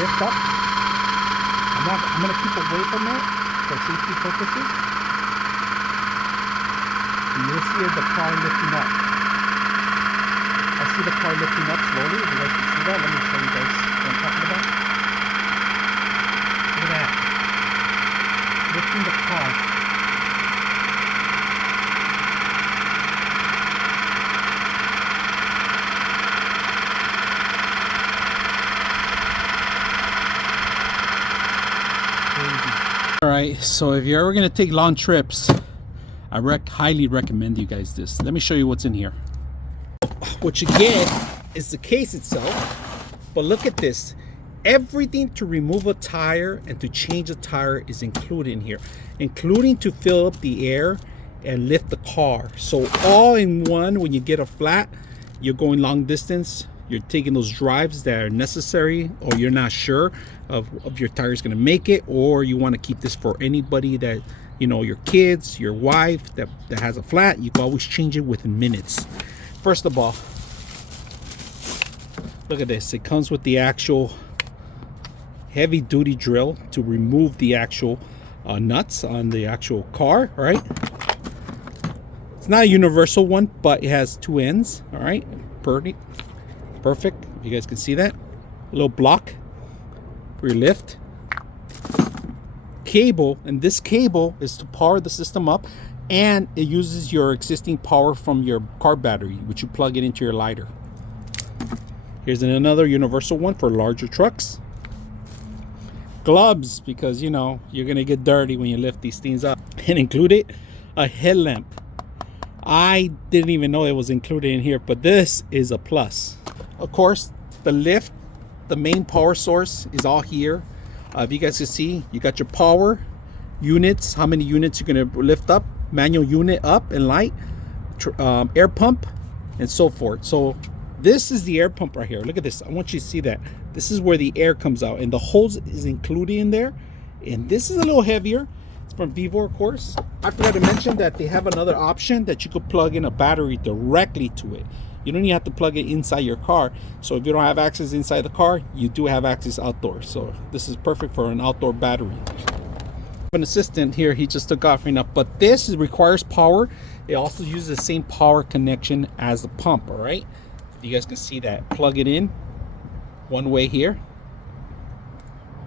lift up. I'm gonna keep away from it for safety purposes. And you'll see the car lifting up. I see the car lifting up slowly. If you guys can see that, let me show you guys what I'm talking about. Look at that. Lifting the car. All right, so if you're ever gonna take long trips, I highly recommend you guys this. Let me show you what's in here. What you get is the case itself, but look at this. Everything to remove a tire and to change a tire is included in here, including to fill up the air and lift the car. So all in one, when you get a flat, you're going long distance, you're taking those drives that are necessary, or you're not sure of your tire's gonna make it, or you want to keep this for anybody that, you know, your kids, your wife that has a flat. You can always change it within minutes. First of all, look at this. It comes with the actual heavy duty drill to remove the actual nuts on the actual car. All right, it's not a universal one, but it has two ends. All right, perfect. If you guys can see that, a little block for your lift. Cable, and this cable is to power the system up, and it uses your existing power from your car battery, which you plug it into your lighter. Here's another universal one for larger trucks. Gloves, because you know you're gonna get dirty when you lift these things up. And included a headlamp. I didn't even know it was included in here, but this is a plus. Of course, the lift, the main power source is all here. If you guys can see, you got your power units, how many units you're gonna lift up, manual unit up and light, air pump, and so forth. So this is the air pump right here. Look at this. I want you to see that. This is where the air comes out, and the hose is included in there. And this is a little heavier. It's from VEVOR, of course. I forgot to mention that they have another option that you could plug in a battery directly to it. You don't even have to plug it inside your car. So if you don't have access inside the car, you do have access outdoors. So this is perfect for an outdoor battery. An assistant here, he just took off right now, but this requires power. It also uses the same power connection as the pump. All right, you guys can see that. Plug it in one way here,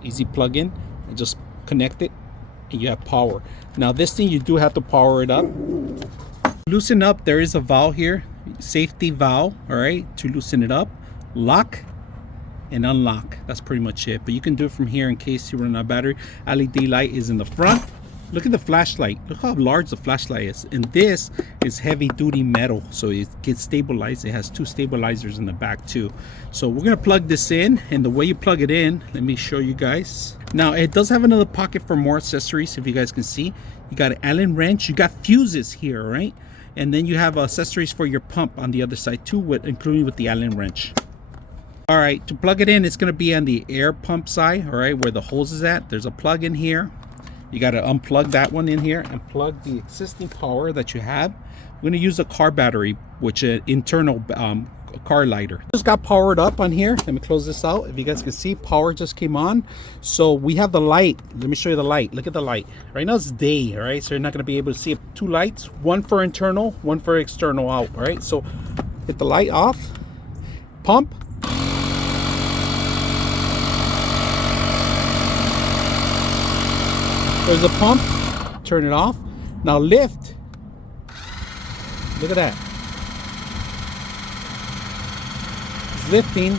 easy plug in, and just connect it, and you have power. Now this thing, you do have to power it up. Loosen up, there is a valve here, safety valve, all right, to loosen it up. Lock and unlock. That's pretty much it, but you can do it from here in case you run out of battery. LED light is in the front. Look at the flashlight. Look how large the flashlight is. And this is heavy duty metal, so it gets stabilized. It has two stabilizers in the back too. So we're gonna plug this in, and the way you plug it in, let me show you guys. Now it does have another pocket for more accessories. If you guys can see, you got an Allen wrench, you got fuses here, right? And then you have accessories for your pump on the other side too, including with the Allen wrench. All right, to plug it in, it's gonna be on the air pump side, all right, where the hose is at. There's a plug in here. You got to unplug that one in here and plug the existing power that you have. We're going to use a car battery, which is internal car lighter. Just got powered up on here. Let me close this out. If you guys can see, power just came on. So we have the light. Let me show you the light. Look at the light. Right now it's day, all right? So you're not going to be able to see it. Two lights, one for internal, one for external out, all right? So hit the light off, pump. There's a pump, turn it off. Now lift. Look at that. It's lifting.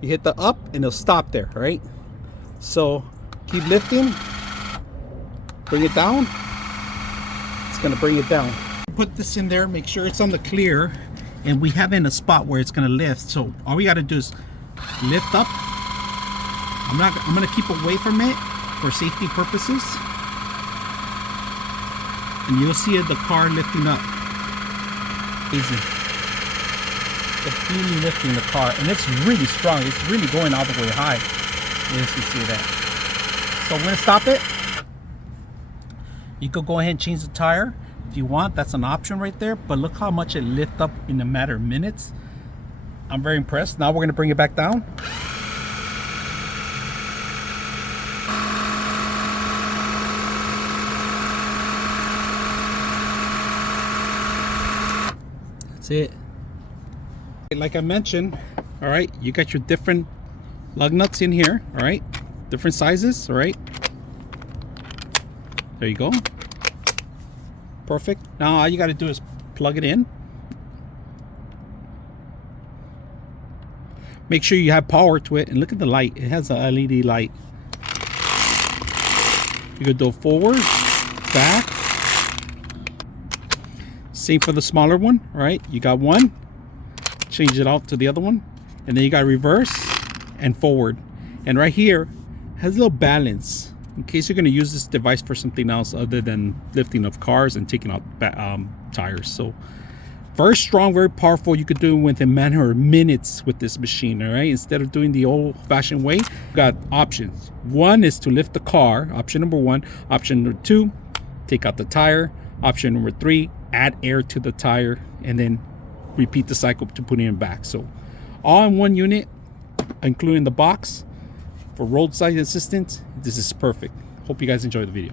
You hit the up and it'll stop there, right? So keep lifting. Bring it down. It's gonna bring it down. Put this in there, make sure it's on the clear, and we have it in a spot where it's gonna lift. So all we gotta do is lift up. I'm gonna keep away from it for safety purposes, and you'll see the car lifting up. Easy. It's really lifting the car, and it's really strong. It's really going all the way high. You can see that. So we're gonna stop it. You could go ahead and change the tire if you want. That's an option right there. But look how much it lifts up in a matter of minutes. I'm very impressed. Now we're gonna bring it back down. That's it. Like I mentioned, all right, you got your different lug nuts in here, all right, different sizes, all right. There you go. Perfect. Now all you got to do is plug it in. Make sure you have power to it, and look at the light. It has an LED light. You could go forward, back. Same for the smaller one, right? You got one, change it off to the other one, and then you got reverse and forward. And right here has a little balance in case you're going to use this device for something else other than lifting of cars and taking out tires. So very strong, very powerful. You could do it within a matter of minutes with this machine, all right? Instead of doing the old-fashioned way, you got options. One is to lift the car, option number one. Option number two, take out the tire. Option number three, add air to the tire, and then repeat the cycle to put it back. So all in one unit, including the box for roadside assistance. This is perfect. Hope you guys enjoy the video.